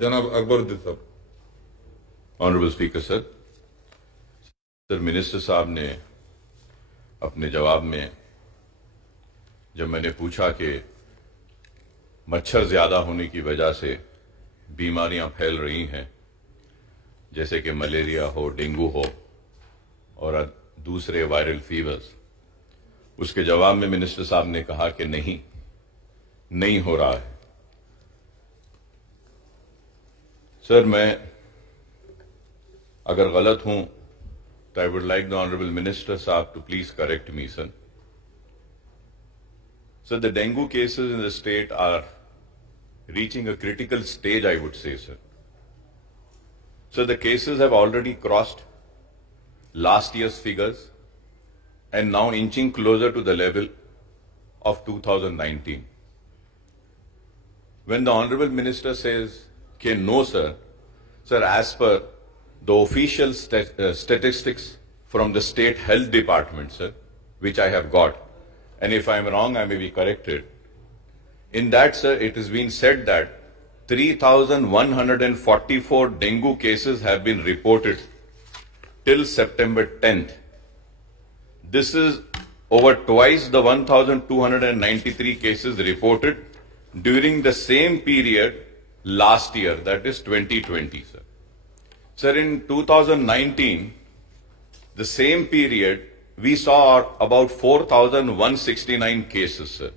जनाब अकबरुद्दीन साहब। Honourable speaker sir, minister साहब ने अपने जवाब में जब मैंने पूछा कि मच्छर ज्यादा होने की वजह से बीमारियां फैल रही हैं, जैसे कि मलेरिया हो, डेंगू हो और दूसरे वायरल फीवर्स, उसके जवाब में मिनिस्टर साहब ने कहा कि नहीं हो रहा है। सर, मैं अगर गलत हूं तो I would like the honourable minister साहब to please correct me sir. So the dengue cases in the state are reaching a critical stage, I would say, sir. So the cases have already crossed last year's figures and now inching closer to the level of 2019. When the Honorable Minister says, okay, no, sir, as per the official statistics from the State Health Department, sir, which I have got, and if I am wrong, I may be corrected. In that, sir, it has been said that 3,144 dengue cases have been reported till September 10th. This is over twice the 1,293 cases reported during the same period last year, that is 2020, sir. Sir, in 2019, the same period, we saw about 4,169 cases, sir.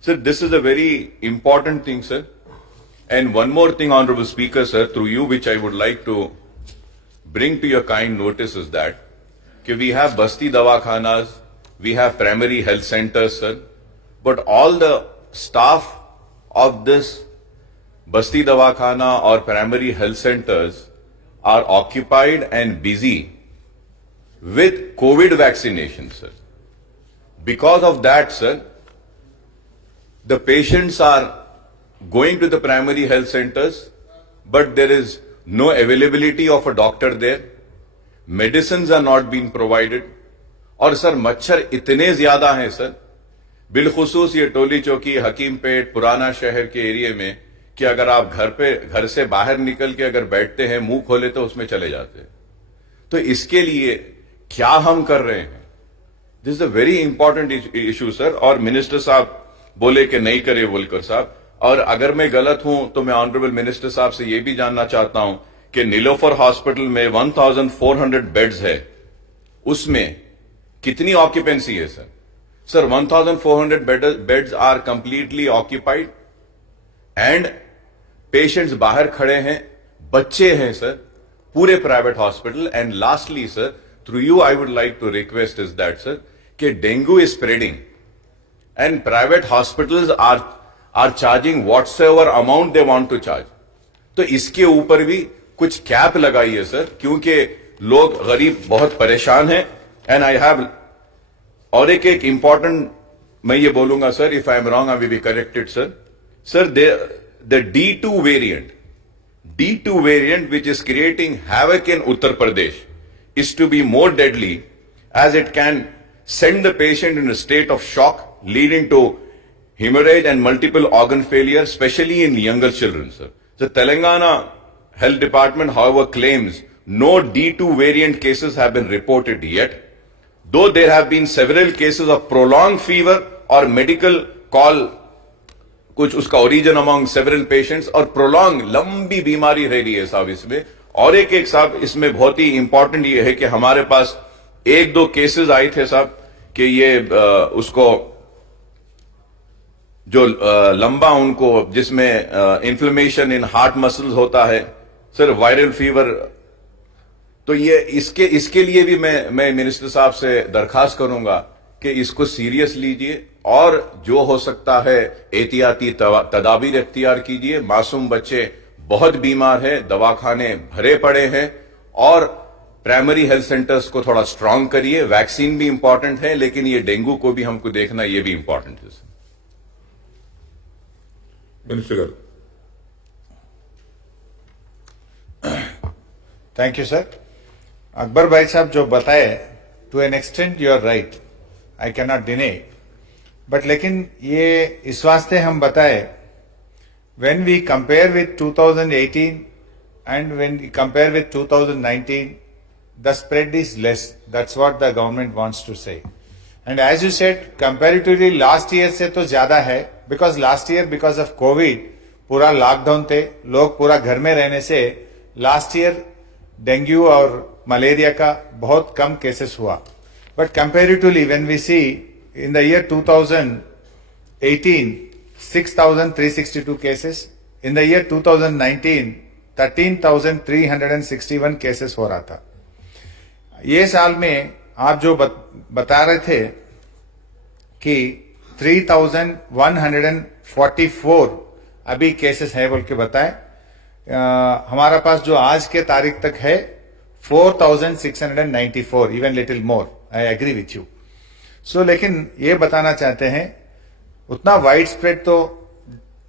Sir, this is a very important thing, sir. And one more thing, Honorable Speaker, sir, through you, which I would like to bring to your kind notice is that we have Basti Dawakhanas, we have primary health centers, sir, but all the staff of this Basti Dawakhana or primary health centers are occupied and busy with COVID vaccination, sir. Because of that, sir, the patients are going to the primary health centers, but there is no availability of a doctor there. Medicines are not being provided. और sir मच्छर इतने ज्यादा हैं sir, बिलखुसूस ये टोली चौकी, हकीमपेट, पुराना शहर के एरिया में, कि अगर आप घर से बाहर निकल के अगर बैठते हैं, मुंह खोले तो उसमें चले जाते हैं. तो इसके लिए क्या हम कर रहे हैं? This is a very important issue sir. और मिनिस्टर साहब बोले कि नहीं करे बोलकर साहब, और अगर मैं गलत हूं तो मैं ऑनरेबल मिनिस्टर साहब से यह भी जानना चाहता हूं कि नीलोफर हॉस्पिटल में 1,400 बेड्स है, उसमें कितनी ऑक्यूपेंसी है sir? Sir 1,400 beds are completely occupied and patients बाहर खड़े हैं, बच्चे हैं सर, पूरे private hospital. And lastly sir, through you I would like to request is that sir, कि dengue is spreading and private hospitals are charging whatsoever amount they want to charge. तो इसके ऊपर भी कुछ कैप लगाइए sir, क्योंकि लोग गरीब बहुत परेशान हैं. एंड आई हैव और एक इंपॉर्टेंट मैं ये बोलूंगा sir, if I am wrong I will be corrected sir. Sir the D2 variant which is creating havoc in Uttar Pradesh is to be more deadly, as it can send the patient in a state of shock, leading to hemorrhage and multiple organ failure, especially in younger children, sir. The Telangana Health Department, however, claims no D2 variant cases have been reported yet, though there have been several cases of prolonged fever or medical call, कुछ उसका origin among several patients, और prolong लंबी बीमारी रह रही है साहब इसमें. और एक साहब इसमें बहुत ही इंपॉर्टेंट ये है कि हमारे पास 1-2 केसेस आए थे साहब कि ये उसको जो लंबा उनको जिसमें इन्फ्लेमेशन इन हार्ट मसल्स होता है सर, वायरल फीवर. तो ये इसके लिए भी मैं मिनिस्टर साहब से दरखास्त करूंगा कि इसको सीरियस लीजिए और जो हो सकता है एहतियाती तदाबीर इख्तियार कीजिए. मासूम बच्चे बहुत बीमार हैं, दवाखाने भरे पड़े हैं, और प्राइमरी हेल्थ सेंटर्स को थोड़ा स्ट्रांग करिए. वैक्सीन भी इंपॉर्टेंट है, लेकिन ये डेंगू को भी हमको देखना, ये भी इंपॉर्टेंट है. Minister. Thank you sir. Akbar भाई साहब जो बताए, to an extent you are right, I can not deny, but लेकिन ये इस वास्ते हम बताए when we compare with 2018 and when we compare with 2019, the spread is less. That's what the government wants to say. And as you said, comparatively last year से तो ज्यादा है, because last year because of COVID पूरा lockdown थे, लोग पूरा घर में रहने से लास्ट ईयर डेंगू और मलेरिया का बहुत कम केसेस हुआ. But comparatively when we see in the year 2018 6,362 cases. In the year 2019, 13,361 cases हो रहा था. ये साल में आप जो बता रहे थे कि 3,144 अभी केसेस है बोल के बताए. हमारा पास जो आज के तारीख तक है 4,694, even little more. I agree with you. So लेकिन ये बताना चाहते हैं उतना वाइड स्प्रेड तो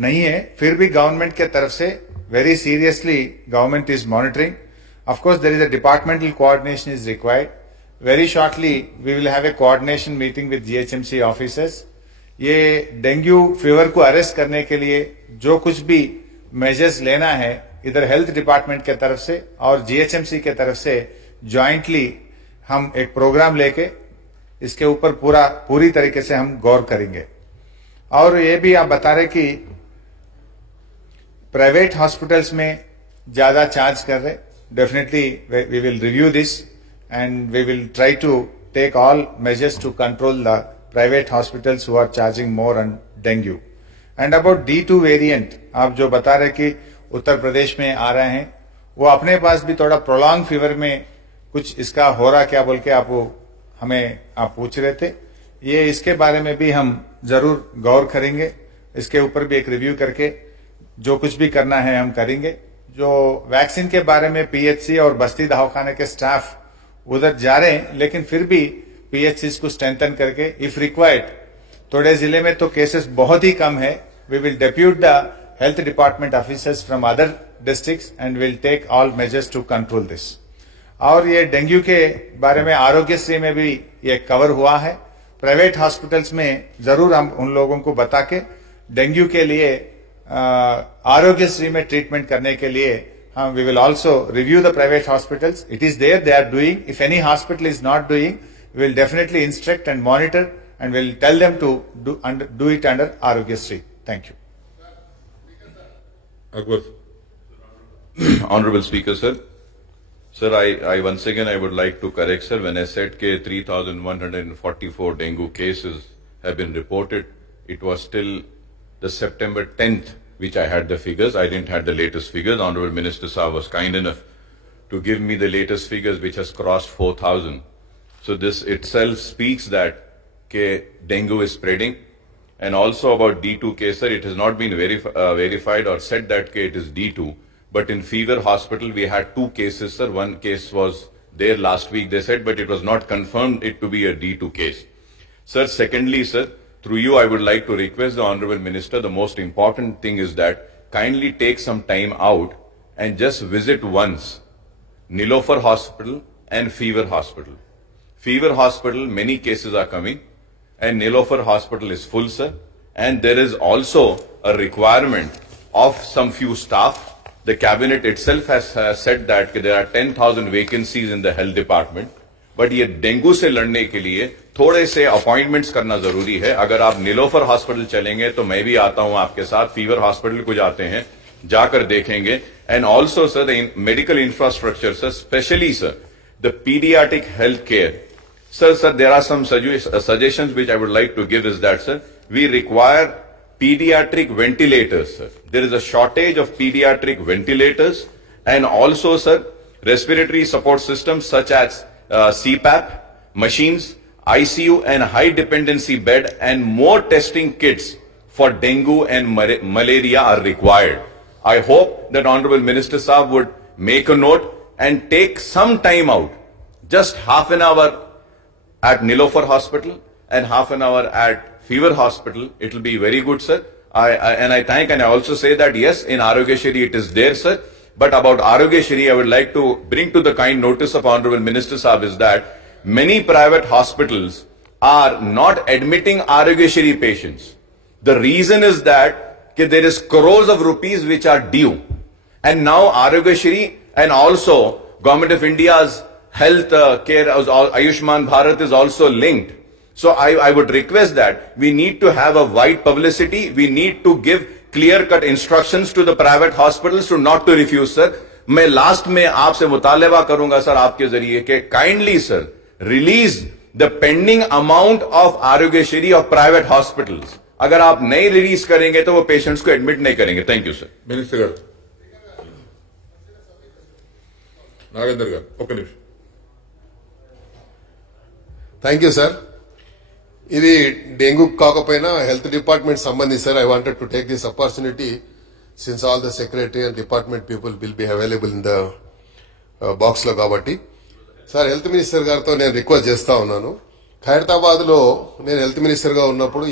नहीं है, फिर भी गवर्नमेंट के तरफ से very seriously government is monitoring. Of course there is a departmental coordination is required. Very shortly we will have a coordination meeting with GHMC officers. ये डेंगू फीवर को अरेस्ट करने के लिए जो कुछ भी मेजर्स लेना है इधर हेल्थ डिपार्टमेंट के तरफ से और जीएचएमसी के तरफ से ज्वाइंटली हम एक प्रोग्राम लेके इसके ऊपर पूरी तरीके से हम गौर करेंगे. और ये भी आप बता रहे कि प्राइवेट हॉस्पिटल्स में ज्यादा चार्ज कर रहे. Definitely we will review this and we will try to take all measures to control the private hospitals who are charging more on dengue. And about D2 variant आप जो बता रहे कि उत्तर प्रदेश में आ रहे हैं, वो अपने पास भी थोड़ा प्रोलॉन्ग फीवर में कुछ इसका हो रहा क्या बोल के आप पूछ रहे थे. ये इसके बारे में भी हम जरूर गौर करेंगे. इसके ऊपर भी एक रिव्यू करके जो कुछ भी करना है हम करेंगे. जो वैक्सीन के बारे में पीएचसी और बस्ती दवाखाने के स्टाफ उधर जा रहे हैं, लेकिन फिर भी पीएचसी को स्ट्रेंथन करके इफ रिक्वायर्ड, थोड़े जिले में तो केसेस बहुत ही कम है, we will depute the health department officers from other districts and will take all measures to control this. और ये डेंगू के बारे में आरोग्यश्री में भी ये कवर हुआ है. प्राइवेट हॉस्पिटल्स में जरूर हम उन लोगों को बता के डेंगू के लिए आरोग्यश्री में ट्रीटमेंट करने के लिए हम we will also review the private hospitals. It is there, they are doing. If any hospital is not doing, we will definitely instruct and monitor and will tell them to do it under Aarogyasri. Thank you. Akbar. Honorable Speaker, sir. Sir, I once again I would like to correct, sir, when I said that 3,144 dengue cases have been reported, it was till the September 10th which I had the figures. I didn't have the latest figures. Honorable Minister Saab was kind enough to give me the latest figures which has crossed 4,000. So this itself speaks that dengue is spreading. And also about D2 case, sir, it has not been verified or said that it is D2. But in Fever Hospital, we had 2 cases, sir. One case was there last week, they said, but it was not confirmed it to be a D2 case. Sir, secondly, sir, through you, I would like to request the Honorable Minister, the most important thing is that kindly take some time out and just visit once Nilofer Hospital and Fever Hospital. Fever Hospital, many cases are coming, and Nilofer Hospital is full, sir. And there is also a requirement of some few staff. The cabinet itself has said that there are 10,000 vacancies in the health department. But ये dengue से लड़ने के लिए थोड़े से appointments करना जरूरी है. अगर आप नीलोफर हॉस्पिटल चलेंगे तो मैं भी आता हूं आपके साथ. फीवर हॉस्पिटल को जाते हैं, जाकर देखेंगे. And also sir the medical infrastructure, sir specially sir the paediatric health care. Sir, there are some suggestions which I would like to give is that, sir, we require pediatric ventilators, sir. There is a shortage of pediatric ventilators, and also, sir, respiratory support systems such as CPAP, machines, ICU and high dependency bed and more testing kits for dengue and malaria are required. I hope that Honorable Minister Saab would make a note and take some time out, just half an hour at Nilofer Hospital and half an hour at Fever Hospital. It will be very good, sir. I thank and I also say that yes, in Arogyashri it is there, sir. But about Arogyashri, I would like to bring to the kind notice of Honorable Minister Saab is that many private hospitals are not admitting Arogyashri patients. The reason is that that there is crores of rupees which are due. And now Arogyashri and also Government of India's health care, Ayushman Bharat is also linked. So I would request that we need to have a wide publicity. We need to give clear-cut instructions to the private hospitals to not to refuse, sir. मैं last में आपसे मुतालबा करूंगा sir आपके जरिए कि kindly sir release the pending amount of Aarogyasri of private hospitals. अगर आप नहीं रिलीज करेंगे तो वो पेशेंट्स को एडमिट नहीं करेंगे. Thank you sir. మినిస్టర్ గారు నాగేందర్ గారు ఒక్క నిమిషం. Thank you sir. ఇది డెంగ్యూ కాకపోయినా హెల్త్ డిపార్ట్మెంట్ సంబంధించి sir. I wanted to take this opportunity since all the secretary and department people will be available in the box లో కాబట్టి సార్ హెల్త్ మినిస్టర్ గారితో నేను రిక్వెస్ట్ చేస్తా ఉన్నాను. ఖైరతాబాద్ లో నేను హెల్త్ మినిస్టర్ గా ఉన్నప్పుడు